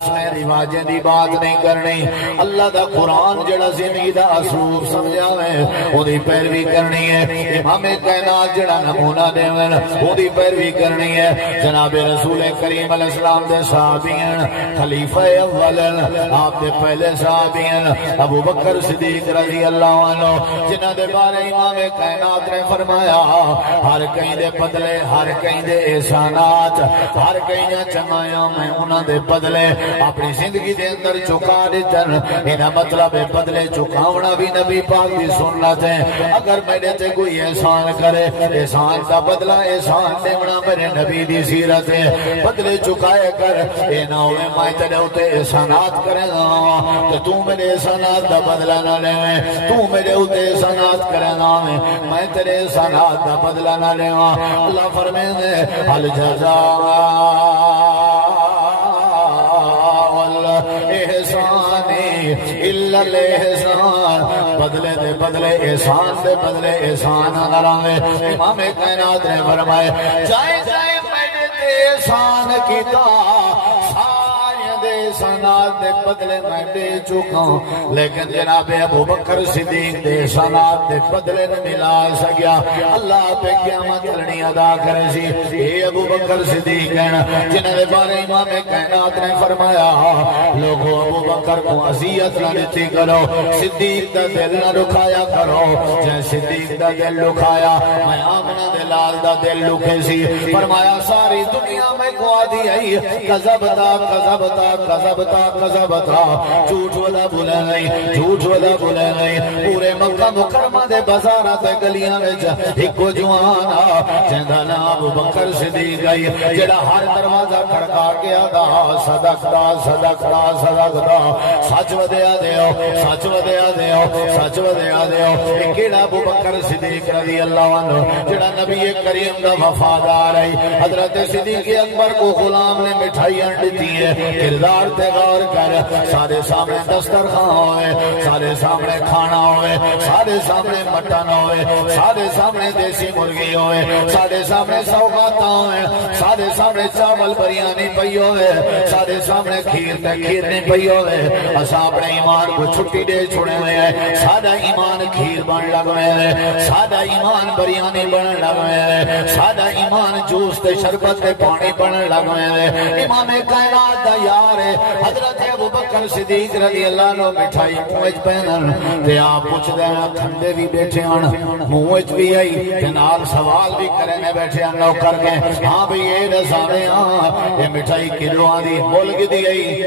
میں رواجیں دی بات نہیں کرنی، اللہ دا قرآن جڑا زندگی دا اصول سمجھا ہے اودی پیروی کرنی ہے۔ امام کائنات جڑا نمونہ دیویں اودی پیروی کرنی ہے۔ جناب رسول کریم علیہ السلام دے صحابیان خلیفہ اول آپ دے پہلے صحابیان ابو بکر صدیق رضی اللہ عنہ جنہاں دے بارے امام کائنات نے فرمایا ہر کہیں دے بدلے، ہر کہیں دے احسانات، ہر کہیں دے چنگایاں میں انہاں دے بدلے اپنی زندگی دے اندر چکا دیتن۔ انہا مطلب ہے بدلے چکاونا بھی نبی پاک دی سنت ہے۔ اگر میرے تے کوئی احسان کرے احسان کا بدلہ احسان دیونا میرے نبی دی سیرت ہے۔ بدلے چکائے کر اے نہ ہوئے میں تیرے ہوتے احسانات کرے گا تو تو میرے احسانات دا بدلہ نہ لے تو میرے ہوتے احسانات کرے گا میں تیرے احسانات دا بدلہ نہ لے اللہ فرمائے دے الجزاء الا الاحسان، بدلے دے بدلے احسان دے بدلے احسان نہ امام کائنات نے فرمائے جائے جائے میں نے تے احسان کیتا سارے دے احسانات دے بدلے میں دے چکا ہوں، لیکن جناب ابو بکر صدیق دے احسانات دے بدلے نہ ملا سکیا۔ اللہ پہ قیامت کرنی ادا کرے سی اے ابو بکر صدیق ہیں جنہاں دے بارے امام کائنات نے فرمایا لوگوں ابو بکر کو اذیت نہ دیتی کرو، صدیق دا دل نہ رکھایا کرو، جے صدیق دا دل رکھایا میں آمنہ دے لال دا دل رکھے سی۔ فرمایا ساری دنیا میں گوا دی آئی کذبتا کذبتا کذبتا کذبتا جھوٹ والا بولے نہیں، جھوٹ والا بولے نہیں۔ پورے مکہ مکرمہ دے بازاراں تے گلیاں وچ ایکو جوان جیندا نام ابو بکر صدیق آئی جڑا ہر دروازہ کھڑکا کے آدا صدقتا صدقتا صدقتا سچ ودیا دیو سچ ودیا دیو سچ ودیا دیو۔ کیڑا ابو بکر صدیق رضی اللہ عنہ جڑا نبی کریم دا وفادار ہے۔ حضرت صدیق اکبر کو غلام نے مٹھائیاں دیتی ہے، کردار تے غور کر، سارے سامنے دسترخوان ہوئے، سارے سامنے کھانا ہوئے، سارے سامنے مٹن ہوئے، سارے سامنے دیسی مرغی ہوئے، سارے سامنے سوغاتاں ہوئے، سارے سامنے چاول بریانی پئی ہوئے، سارے سامنے کھیر تے کھیر نہیں پئی ہوئے۔ اساں اپنے ایمان کو چھٹی دے چھوڑے ہوئے ہیں، سادہ ایمان کھیر بن لگ ہوئے ہیں، سادہ ایمان بریانی بن لگ ہوئے ہیں، سادہ ایمان جوس تے شربت تے پانی بن لگ ہوئے ہیں۔ امام کائنات دا یار ہے حضرت ابو بکر صدیق رضی اللہ عنہ مٹھائی منہ پہنن تے آپ پوچھ دے کھندے بھی بیٹھے ہن منہ بھی آئی تے نال سوال بھی کرنے بیٹھے ہن نوکر کے ہاں بھی یہ دساویں ہاں یہ مٹھائی کلواں دی ملک دی آئی